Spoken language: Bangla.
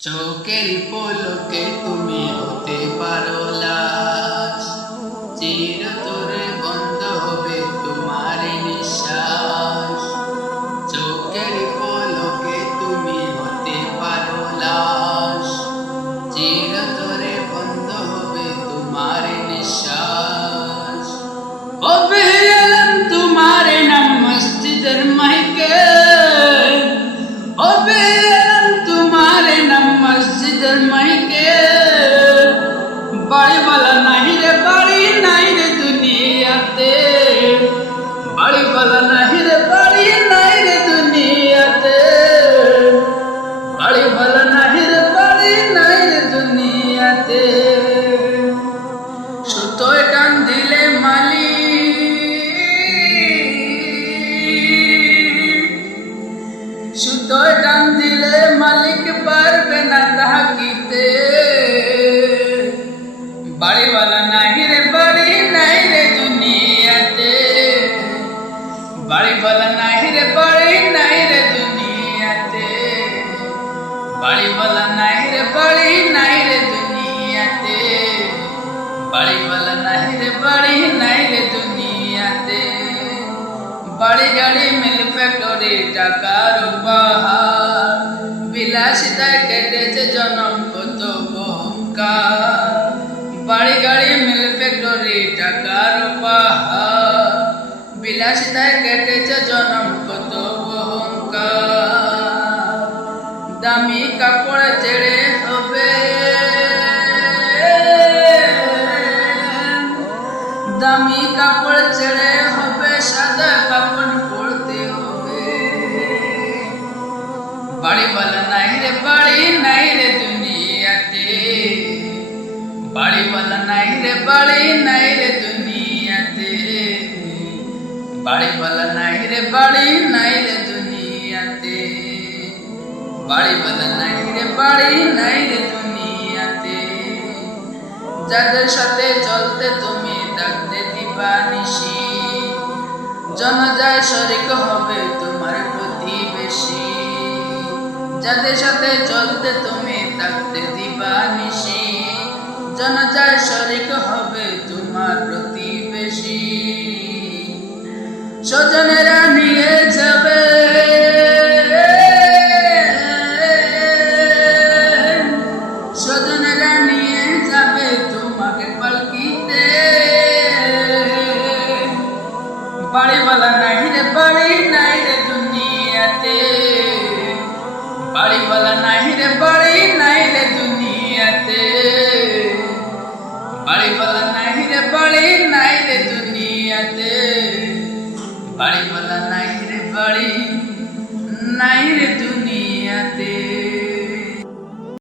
চোখের পলকে তুমি হতে পারো লাশ, চিরতরে বন্ধ হবে তোমার নিঃশ্বাস। চোখের পলকে তুমি হতে পারো লাশ, চিরতরে বন্ধ হবে তোমার নিঃশ্বাস। হবে এলাম তোমার নাম মসজিদের মাইকে, হবে মসজিদের মাইকে। বাড়িওয়ালা নাহি রে বাড়ি নাই রে দুনিয়াতে, বাড়িওয়ালা নাহি রে বাড়ি নাই রে দুনিয়াতে, বাড়িওয়ালা নাহি রে বাড়ি নাই রে দুনিয়াতে। সুতোয় টান দিলে মালি, সুতোয় টান দিলে মালিক পারবে না থাকিতে। বাড়িওয়ালা নাহি রে বাড়ি নাই রে দুনিয়াতে, বাড়িওয়ালা নাহি রে বাড়ি নাই রে দুনিয়াতে, বাড়িওয়ালা নাহি রে বাড়ি নাই রে দুনিয়াতে, বাড়িওয়ালা নাহি রে বাড়ি নাই রে দুনিয়াতে। বাড়ি গাড়ি মিল ফ্যাক্টরি টাকার উপহার, বিলাসিতায় কেটেছে জনম কত অহংকার। বাড়ি গাড়ি মিল ফ্যাক্টরি টাকার উপহার, বিলাসিতায় কেটেছে জনম কত অহংকার। দামি কাপড় ছেড়ে হবে, দামি কাপড় ছেড়ে হবে সাদা কাপড় পরতে হবে। বাড়িওয়ালা নাই রে বাড়ি নাই রে দুনিয়াতে, বাড়িওয়ালা নাই রে বাড়ি নাই রে দুনিয়াতে, বাড়িওয়ালা নাই রে বাড়ি নাই রে দুনিয়াতে, বাড়িওয়ালা নাই রে বাড়ি নাই রে দুনিয়াতে। যাদের সাথে চলতে তুমি থাকতে দিবা নিশি, জানাজায় শরীক হবে তোমার প্রতিবেশী। যাদের সাথে চলতে তুমি থাকতে দিবা নিশি, জানাজায় শরীক হবে তোমার প্রতিবেশী। স্বজনেরা নিয়ে যাবে, স্বজনেরা নিয়ে যাবে তোমাকে পালকিতে। বাড়িওয়ালা নাই রে বাড়ি নাই রে দুনিয়াতে, বাড়িওয়ালা নাই রে বাড়ি নাই রে দুনিয়াতে, বাড়িওয়ালা নাই রে বাড়ি নাই রে দুনিয়াতে, বাড়িওয়ালা নাই রে বাড়ি